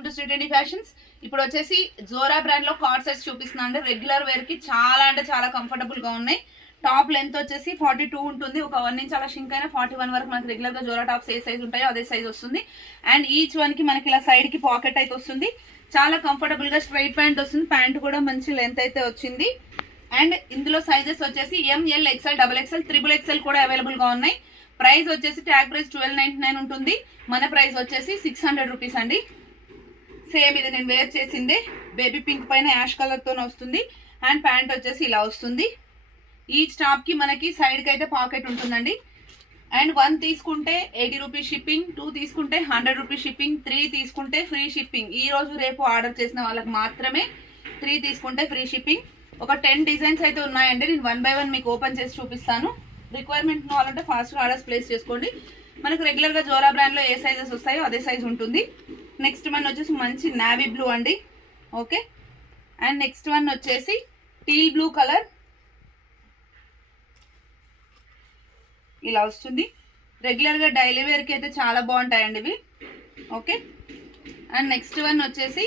Welcome to Shri fashions. ఇప్పుడు వచ్చేసి Zora brand లో కార్డ్ సెట్స్ చూపిస్తున్నాను అండి. రెగ్యులర్ వేర్ కి చాలా అంటే చాలా కంఫర్టబుల్ గా ఉన్నాయి. టాప్ లెంత్ వచ్చేసి 42 ఉంటుంది. ఒక 1 ఇంచ్ అలా షింక్ అయినా 41 వరకు మనకి రెగ్యులర్ గా జోరా టాప్స్ ఏ సైజ్ ఉంటాయో అదే సైజ్ వస్తుంది. అండ్ ఈచ్ వన్ కి మనకి ఇలా సైడ్ కి పాకెట్ అయితే వస్తుంది. చాలా కంఫర్టబుల్ గా స్ట్రైట్ ప్యాంట్ వస్తుంది. ప్యాంట్ కూడా మంచి లెంత్ అయితే వచ్చింది. అండ్ ఇందులో సైజెస్ వచ్చేసి ML XL XXL XXL కూడా అవైలబుల్ గా ఉన్నాయి. ప్రైస్ వచ్చేసి ట్యాగ్ ప్రైస్ 1299 ఉంటుంది. మన ప్రైస్ వచ్చేసి 600 రూపీస్ అండి. సేమ్ ఇది నేను వేర్ చేసిందే, బేబీ పింక్ పైన యాష్ కలర్ తోనే వస్తుంది. అండ్ ప్యాంట్ వచ్చేసి ఇలా వస్తుంది. ఈ స్టాప్ కి మనకి సైడ్ కి అయితే పాకెట్ ఉంటుందండి. అండ్ 1 తీసుకుంటే 80 రూపీస్ షిప్పింగ్, 2 తీసుకుంటే 100 రూపీస్ షిప్పింగ్, 3 తీసుకుంటే ఫ్రీ షిప్పింగ్. ఈ రోజు రేపు ఆర్డర్ చేసిన వాళ్ళకి మాత్రమే 3 తీసుకుంటే ఫ్రీ షిప్పింగ్. ఒక 10 డిజైన్స్ అయితే ఉన్నాయండి. నేను 1 by 1 మీకు ఓపెన్ చేసి చూపిస్తాను. రిక్వైర్మెంట్ కావాలంటే ఫాస్ట్ ఆర్డర్స్ ప్లేస్ చేసుకోండి. మనకు రెగ్యులర్ గా జోరా బ్రాండ్ లో ఏ సైజెస్ వస్తాయో అదే సైజ్ ఉంటుంది. నెక్స్ట్ వన్ వచ్చేసి మంచి నావీ బ్లూ అండి. ఓకే. అండ్ నెక్స్ట్ వన్ వచ్చేసి టీల్ బ్లూ కలర్ ఇలా వస్తుంది. రెగ్యులర్ గా డైలీ వేర్ కి అయితే చాలా బాగుంటాయండి ఇవి. ఓకే. అండ్ నెక్స్ట్ వన్ వచ్చేసి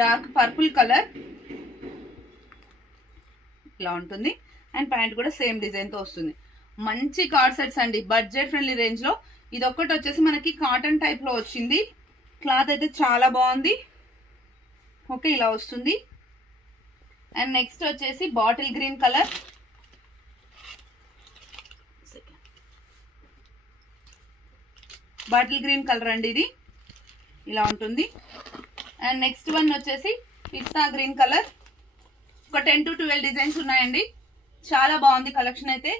డార్క్ పర్పుల్ కలర్ ఇలా ఉంటుంది. అండ్ ప్యాంట్ కూడా సేమ్ డిజైన్ తో వస్తుంది. మంచి కార్డ్ సెట్స్ అండి, బడ్జెట్ ఫ్రెండ్లీ రేంజ్ లో. ఇది ఒక్కటి వచ్చేసి మనకి కాటన్ టైప్ లో వచ్చింది. క్లాత్ అయితే చాలా బాగుంది. ఓకే, ఇలా వస్తుంది. అండ్ నెక్స్ట్ వచ్చేసి bottle green colour, bottle green colour అండి, ఇది ఇలా ఉంటుంది. అండ్ నెక్స్ట్ వన్ వచ్చేసి పిస్తా గ్రీన్ కలర్. ఒక 10 to 12 డిజైన్స్ ఉన్నాయండి. చాలా బాగుంది కలెక్షన్ అయితే.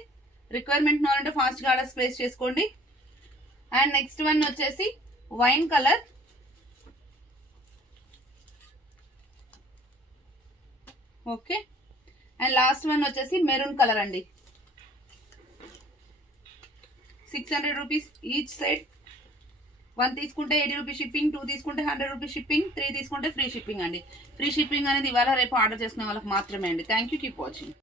రిక్వైర్మెంట్ కావాలంటే ఫాస్ట్గా ఆర్డర్స్ ప్లేస్ చేసుకోండి. అండ్ నెక్స్ట్ వన్ వచ్చేసి wine colour, okay. And last one వచ్చేసి మెరూన్ కలర్ అండి. 600 రూపీస్ ఈచ్ సెట్. 1 తీసుకుంటే 80 రూపీస్ షిప్పింగ్, 2 తీసుకుంటే 100 రూపీస్ షిప్పింగ్, 3 తీసుకుంటే ఫ్రీ షిప్పింగ్ అండి. ఫ్రీ షిప్పింగ్ అనేది ఇవాళ రేపు ఆర్డర్ చేసుకునే వాళ్ళకి మాత్రమే అండి. Thank you, keep watching.